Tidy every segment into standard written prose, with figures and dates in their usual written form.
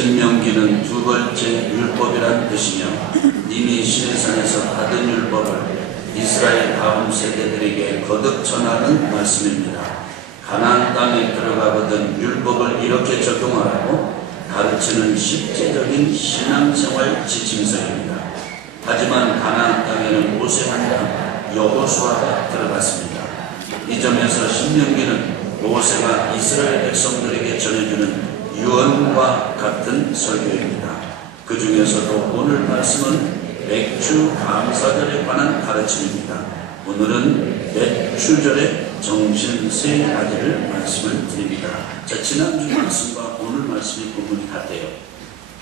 신명기는 두 번째 율법이란 뜻이며 이미 시내산에서 받은 율법을 이스라엘 다음 세대들에게 거듭 전하는 말씀입니다. 가나안 땅에 들어가거든 율법을 이렇게 적용하라고 가르치는 실제적인 신앙생활 지침서입니다. 하지만 가나안 땅에는 모세와 여호수아가 들어갔습니다. 이 점에서 신명기는 모세가 이스라엘 백성들에게 전해주는 유언과 같은 설교입니다. 그 중에서도 오늘 말씀은 맥주 감사절에 관한 가르침입니다. 오늘은 맥주절의 정신 세 가지를 말씀을 드립니다. 자, 지난주 말씀과 오늘 말씀이 구분이 같아요.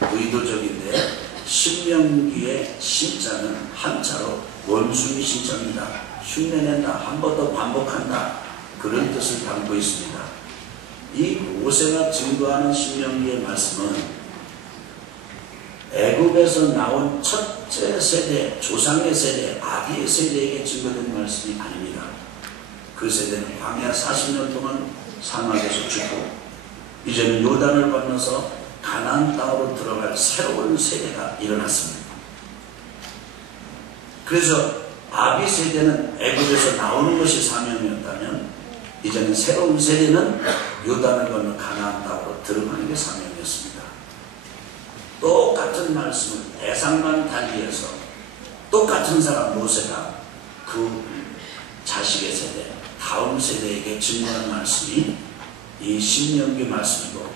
의도적인데 신명기의 신자는 한자로 원숭이 신자입니다. 흉내낸다, 한 번 더 반복한다, 그런 뜻을 담고 있습니다. 이 모세가 증거하는 신명기의 말씀은 애굽에서 나온 첫째 세대, 조상의 세대, 아비의 세대에게 증거된 말씀이 아닙니다. 그 세대는 광야 40년 동안 사막에서 죽고 이제는 요단을 건너서 가나안 땅으로 들어갈 새로운 세대가 일어났습니다. 그래서 아비 세대는 애굽에서 나오는 것이 사명이었다면 이제는 새로운 세대는 요단을 건너 가나안 땅으로 들어가는 게 사명이었습니다. 똑같은 말씀을 대상만 달리해서 똑같은 사람 모세가 그 자식의 세대, 다음 세대에게 증거한 말씀이 이 신명기 말씀이고,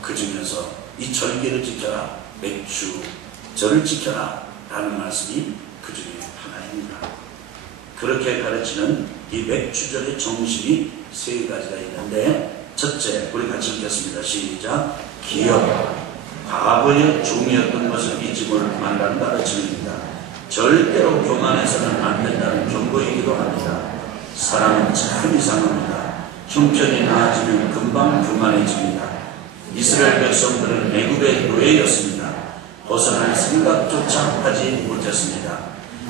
그 중에서 이 절기를 지켜라, 맥주절을 지켜라 라는 말씀이 그 중에 하나입니다. 그렇게 가르치는 이 맥주절의 정신이 세 가지가 있는데, 첫째, 우리 같이 읽겠습니다. 시작. 기억. 과거의 종이었던 것을 잊지 말라는 가르침입니다. 절대로 교만해서는 안 된다는 경고이기도 합니다. 사람은 참 이상합니다. 형편이 나아지면 금방 교만해집니다. 이스라엘 백성들은 애굽의 노예였습니다. 벗어날 생각조차 하지 못했습니다.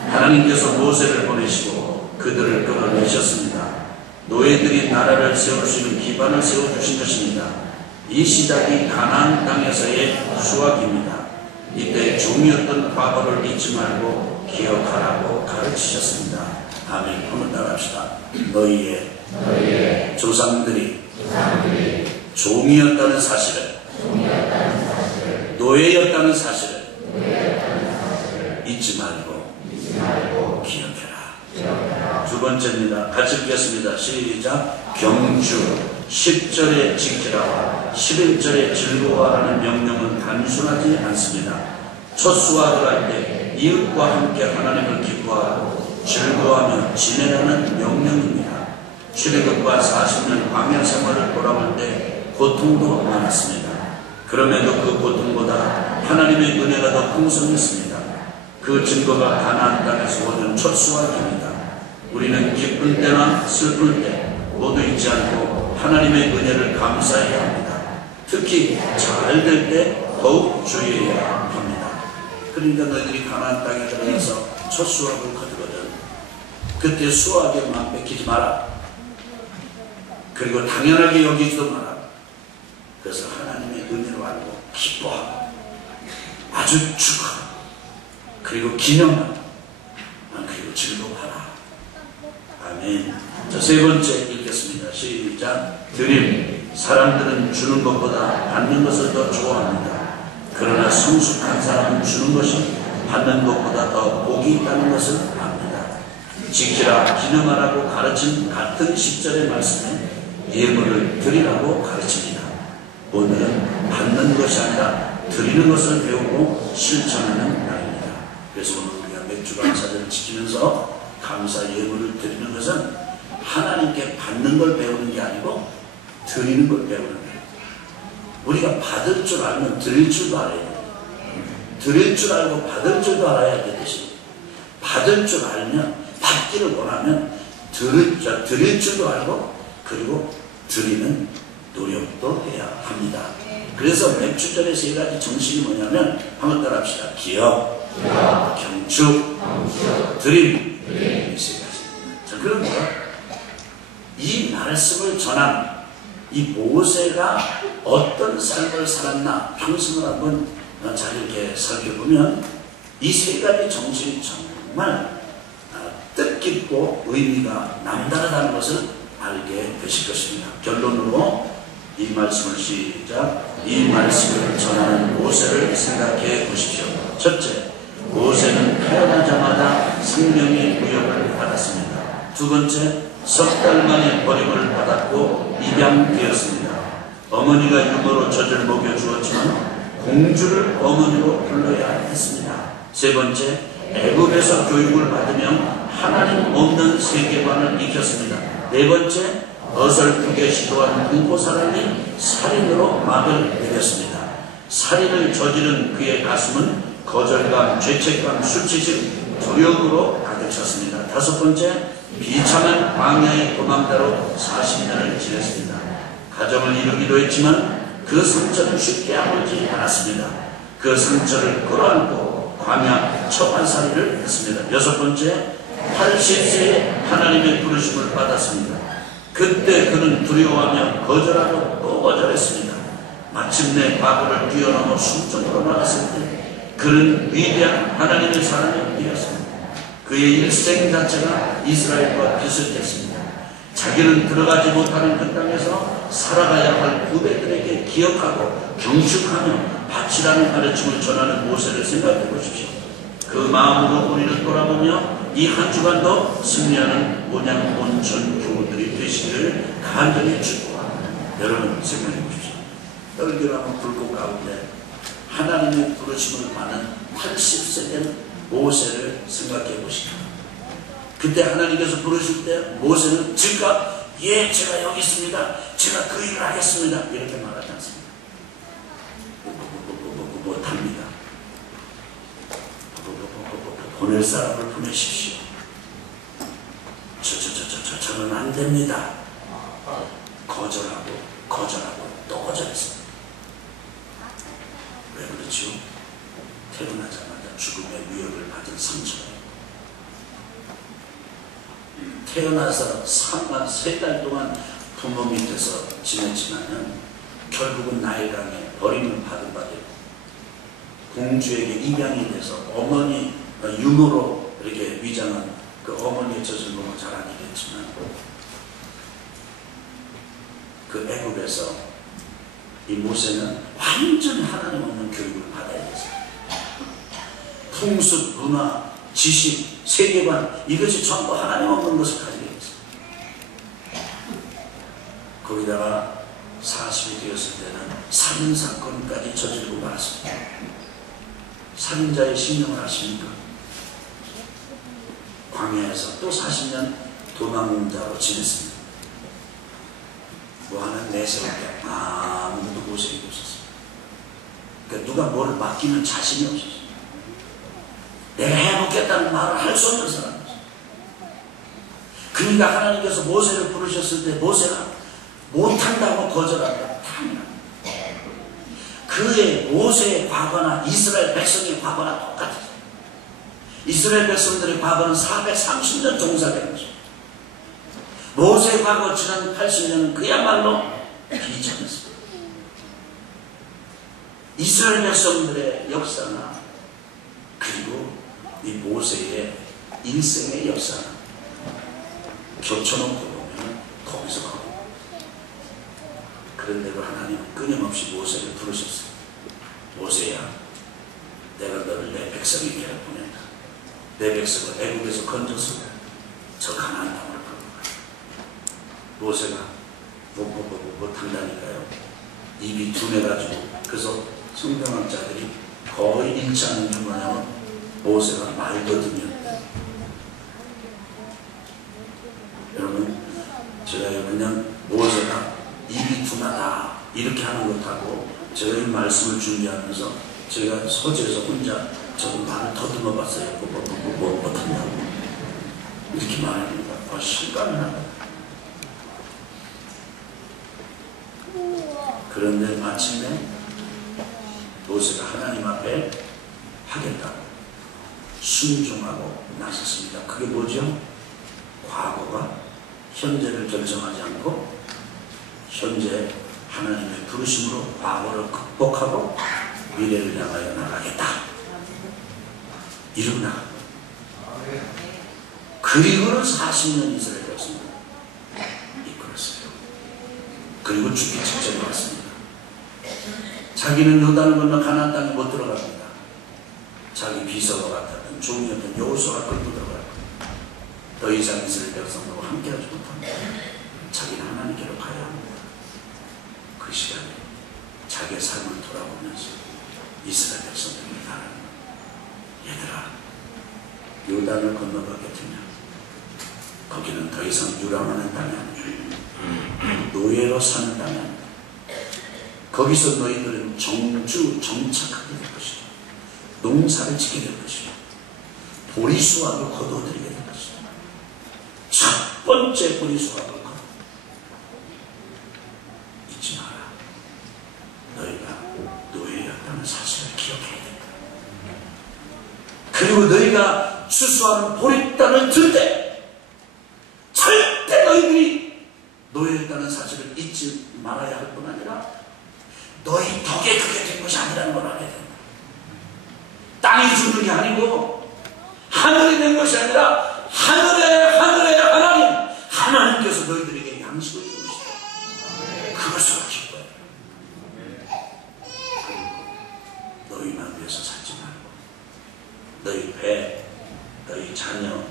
하나님께서 모세를 보내시고 그들을 끌어내셨습니다. 노예들이 나라를 세울 수 있는 기반을 세워주신 것입니다. 이 시작이 가나안 땅에서의 수확입니다. 이때 종이었던 과거를 잊지 말고 기억하라고 가르치셨습니다. 아멘. 한번 따라합시다. 너희의 조상들이 종이었다는 사실을, 노예였다는 사실을 잊지 말고 기억해라. 두 번째입니다. 같이 읽겠습니다. 시작. 경주. 10절에 지키라와 11절에 즐거워하라는 명령은 단순하지 않습니다. 첫 수확을 할 때 이웃과 함께 하나님을 기뻐하고 즐거워하며 지내라는 명령입니다. 출애굽과 40년 광야 생활을 돌아올 때 고통도 많았습니다. 그럼에도 그 고통보다 하나님의 은혜가 더 풍성했습니다. 그 증거가 가나안 땅에서 오는 첫 수확입니다. 우리는 기쁜 때나 슬플 때 모두 잊지 않고 하나님의 은혜를 감사해야 합니다. 특히 잘 될 때 더욱 주의해야 합니다. 그러니까 너희들이 가나안 땅에 들어가서 첫 수확을 거두거든. 그때 수확에만 뺏기지 마라. 그리고 당연하게 여기지도 마라. 그래서 하나님의 은혜로 알고 기뻐하고 아주 축하하고 그리고 기념하고 그리고 즐거워하라. 아멘. 자, 세 번째 읽겠습니다. 시작. 드림. 사람들은 주는 것보다 받는 것을 더 좋아합니다. 그러나 성숙한 사람은 주는 것이 받는 것보다 더 복이 있다는 것을 압니다. 지키라, 기념하라고 가르친 같은 10절의 말씀에 예물을 드리라고 가르칩니다. 오늘은 받는 것이 아니라 드리는 것을 배우고 실천하는 날입니다. 그래서 오늘 우리가 맥주 감사절을 지키면서 감사 예물을 드리는 것은 하나님께 받는 걸 배우는 게 아니고 드리는 걸 배우는 거예요. 우리가 받을 줄 알면 드릴 줄도 알아야 돼요. 드릴 줄 알고 받을 줄도 알아야 되듯이 받을 줄 알면, 받기를 원하면 드릴 줄도 알고 그리고 드리는 노력도 해야 합니다. 그래서 맥주절의 세 가지 정신이 뭐냐면 한번 따라합시다. 기억, 경축, 드림, 이 세 가지입니다. 자, 그런데 이 말씀을 전한 이 모세가 어떤 삶을 살았나 평생을 한번 잘 이렇게 살펴보면 이 세 가지 정신이 정말 뜻깊고 의미가 남다르다는 것을 알게 되실 것입니다. 결론으로 이 말씀을 시작. 이 말씀을 전하는 모세를 생각해 보십시오. 첫째, 모세는 태어나자마자 생명의 구역을 받았습니다. 두 번째, 석 달 만에 버림을 받았고 입양되었습니다. 어머니가 유모로 젖을 먹여주었지만 공주를 어머니로 불러야 했습니다. 세 번째, 애굽에서 교육을 받으며 하나님 없는 세계관을 익혔습니다. 네 번째, 어설프게 시도한 공포사람이 살인으로 막을 내렸습니다. 살인을 저지른 그의 가슴은 거절감, 죄책감, 수치심, 두려움으로 가득 찼습니다. 다섯 번째, 비참한 광야의 도망자로 40년을 지냈습니다. 가정을 이루기도 했지만 그 상처는 쉽게 아물지 않았습니다. 그 상처를 끌어안고 광야 처반살이를 했습니다. 여섯 번째, 80세에 하나님의 부르심을 받았습니다. 그때 그는 두려워하며 거절하고 또 거절했습니다. 마침내 과거를 뛰어넘어 순종으로 나갔을 때 그는 위대한 하나님의 사람이 되었습니다. 그의 일생 자체가 이스라엘과 비슷했습니다. 자기는 들어가지 못하는 그 땅에서 살아가야 할 후배들에게 기억하고 경축하며 바치라는 가르침을 전하는 모세를 생각해 보십시오. 그 마음으로 우리를 돌아보며 이 한 주간도 승리하는 온양 온천 교우들이 되시기를 간절히 축복합니다. 여러분 생각해 보십시오. 떨기라는 불꽃 가운데 하나님의 부르심을 받는 80세 된 모세를 생각해 보시오. 그때 하나님께서 부르실 때 모세는 즉각 예 제가 여기 있습니다. 제가 그 일을 하겠습니다. 이렇게 말하지 않습니다. 못합니다. 보낼 사람을 보내십시오. 저는 안 됩니다. 거절하고 또 거절했습니다. 왜 그렇죠? 태어나자마자 죽음의 위협을 받은 상처예요. 태어나서 3달 동안 부모 밑에서 지냈지만은 결국은 나일강에 버림을 받은 바 되고 공주에게 입양이 돼서 어머니 유모로 이렇게 위장한 그 어머니의 젖을 먹어 자라게 됐지만 그 애굽에서 이 모세는 완전 하나님 없는 교육을 받아야 됐어요. 풍습, 문화, 지식, 세계관 이것이 전부 하나님 없는 것을 가지게 됐어요. 거기다가 40이 되었을 때는 살인사건까지 저지르고 말았습니다. 살인자의 신명을 아십니까? 광야에서 또 40년 도망자로 지냈습니다. 뭐 하나 내세울 때 아무도 모색이 없었어요. 그러니까 누가 뭘 맡기면 자신이 없었어요. 내가 해먹겠다는 말을 할 수 없는 사람이었어요. 그러니까 하나님께서 모세를 부르셨을 때 모세가 못한다고 거절한다. 당연합니다. 그의 모세의 과거나 이스라엘 백성의 과거나 똑같아요. 이스라엘 백성들의 과거는 430년 종사된 거죠. 모세의 과거 지난 80년은 그야말로 비참했습니다. 이스라엘 백성들의 역사나 그리고 이 모세의 인생의 역사나 겹쳐놓고 보면 거기서 거기. 그런데도 하나님은 끊임없이 모세를 부르셨어요. 모세야, 내가 너를 내 백성에게 보낸다. 내 백성을 애국에서 건져서 저 가나안 땅으로 끌어가. 모세가 못한다니까요. 입이 둔해가지고. 그래서 성경학자들이 거의 잃지 않는 게 뭐냐면 모세가 말 더듬이었대요. 여러분, 제가 그냥 모세가 입이 둔하다 이렇게 하는 것하고 제가 이 말씀을 준비하면서 제가 서재에서 혼자 저도 말을 더듬어 봤어요. 못한다고 이렇게 말하니까 실감이 나요. 그런데 마침내 모세가 하나님 앞에 하겠다고 순종하고 나섰습니다. 그게 뭐죠? 과거가 현재를 결정하지 않고 현재 하나님의 부르심으로 과거를 극복하고 미래를 향하여 나가겠다. 이러고 나갑니다. 그리고는 40년 이스라엘 백성을 이끌었어요. 그리고 죽기 직전에 왔습니다. 자기는 요단을 건너 가나안 땅에 못 들어갑니다. 자기 비서가 같았던 종이었던 여호수아가 끌고 들어갈 거예요. 더 이상 이스라엘 백성들과 함께하지 못합니다. 자기는 하나님께로 가야 합니다. 그 시간에 자기의 삶을 돌아보면서 이스라엘 백성들이 말하는, 얘들아, 요단을 건너가겠느냐? 거기는 더 이상 유랑하는 땅이 아니야. 노예로 사는 땅이 아니야. 거기서 너희들은 정착하게 될 것이다. 농사를 짓게 될 것이다. 보리수확을 거둬들이게 될 것이다. 첫 번째 보리수확을 거둬. 잊지 마라. 너희가 노예였다는 사실을 기억해야 된다. 그리고 너희가 추수하는 보리땅을 들 때 절대 너희들이 노예였다는 사실을 잊지 말아야 할 뿐 아니라 너희 덕에 그게 된 것이 아니라는 걸 알아야 된다. 땅이 주는 게 아니고 하늘이 된 것이 아니라 하늘의 하나님, 하나님께서 너희들에게 양식을 주시다. 그것을 기뻐해. 너희만 위해서 살지 말고 너희 배, 너희 자녀,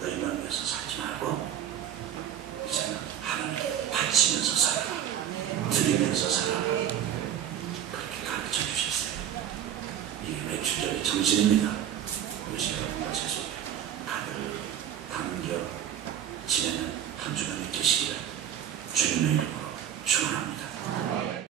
너희만 위해서 살지 말고 이제는 하나님께 바치면서 살아라. 드리면서 살아라. 그렇게 가르쳐 주셨어요. 이게 매출절의 정신입니다. 그것이 여러분과 제 속에 다들 담겨 지내는 한 주간이 되시기를 주님의 이름으로